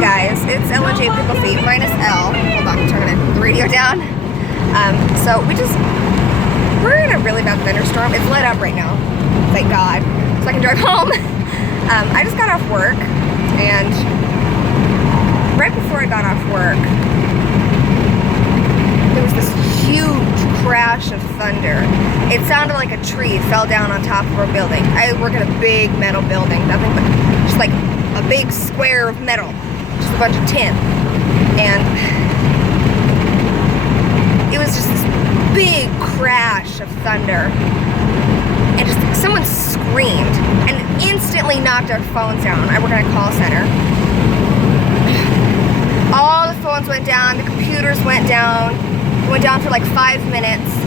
guys, it's L&J PickleFeet minus L. Hold on, I'm turning the radio down. So we're in a really bad thunderstorm. It's let up right now, thank God, so I can drive home. I just got off work, and right before I got off work, there was this huge crash of thunder. It sounded like a tree fell down on top of our building. I work in a big metal building, nothing but just like a big square of metal, just a bunch of tin. And it was just this big crash of thunder. And just someone screamed and instantly knocked our phones down. I work in a call center. All the phones went down, the computers went down. It went down for like 5 minutes.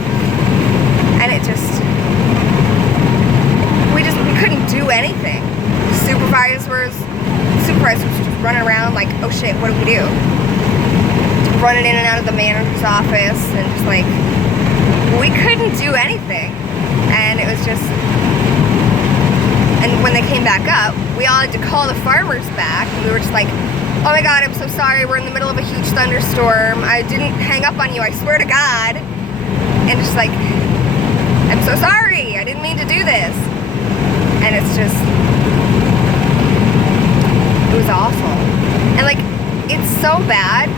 And it just, we couldn't do anything. Supervisors were just running around like, oh shit, what do we do? Running in and out of the manager's office and just like, we couldn't do anything. And it was just, and when they came back up, we all had to call the farmers back, and we were just like, oh my God, I'm so sorry, we're in the middle of a huge thunderstorm. I didn't hang up on you, I swear to God. And just like, I'm so sorry, I didn't mean to do this. And it's just, it was awful. And like, it's so bad,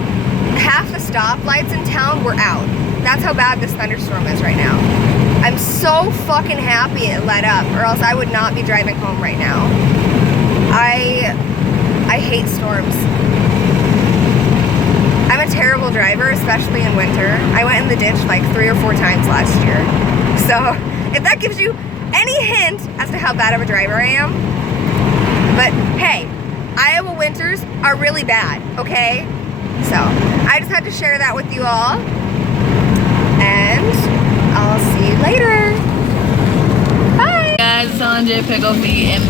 half the stoplights in town were out. That's how bad this thunderstorm is right now. I'm so fucking happy it let up, or else I would not be driving home right now. I hate storms. I'm a terrible driver, especially in winter. I went in the ditch like 3 or 4 times last year. So, if that gives you any hint as to how bad of a driver I am. But hey, Iowa winters are really bad, okay? So, I just had to share that with you all. And I'll see you later. Bye! Hey guys, it's L&J PickleFeet, and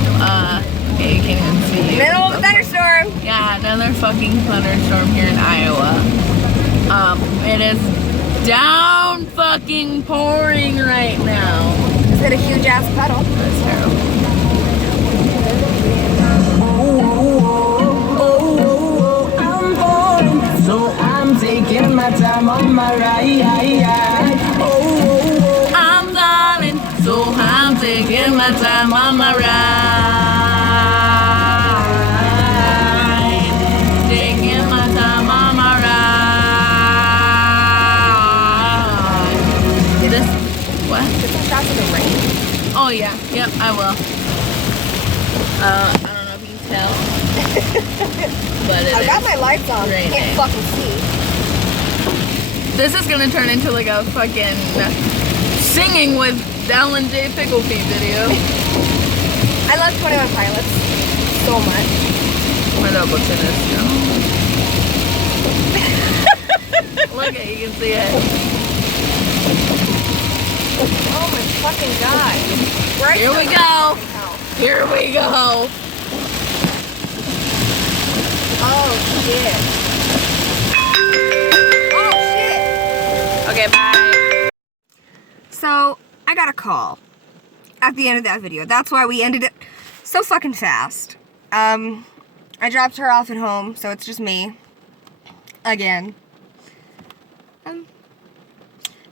okay, you can't even see you. Middle of a thunderstorm. Yeah, another fucking thunderstorm here in Iowa. It is down fucking pouring right now. Is it a huge ass puddle? That's terrible. I'm falling, so I'm taking my time on my ride. I'm darling, so I'm taking my time on my ride. Taking my time on my ride. This, what? Get some shots of the rain. Oh yeah, yep, I will. I don't know if you can tell, but I've got my lights on. raining. Can't fucking see. This is gonna turn into like a fucking singing with L&J PickleFeet video. I love 21 Pilots so much. Find out what's in it. Look at it, you can see it. Oh my fucking God. Right Here we now. go. Oh. Here we go. Oh shit. Oh shit. Okay, bye. So, I got a call at the end of that video. That's why we ended it so fucking fast. I dropped her off at home, so it's just me. Again.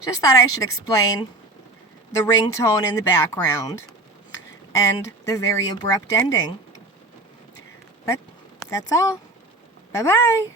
Just thought I should explain the ringtone in the background and the very abrupt ending. But that's all. Bye-bye.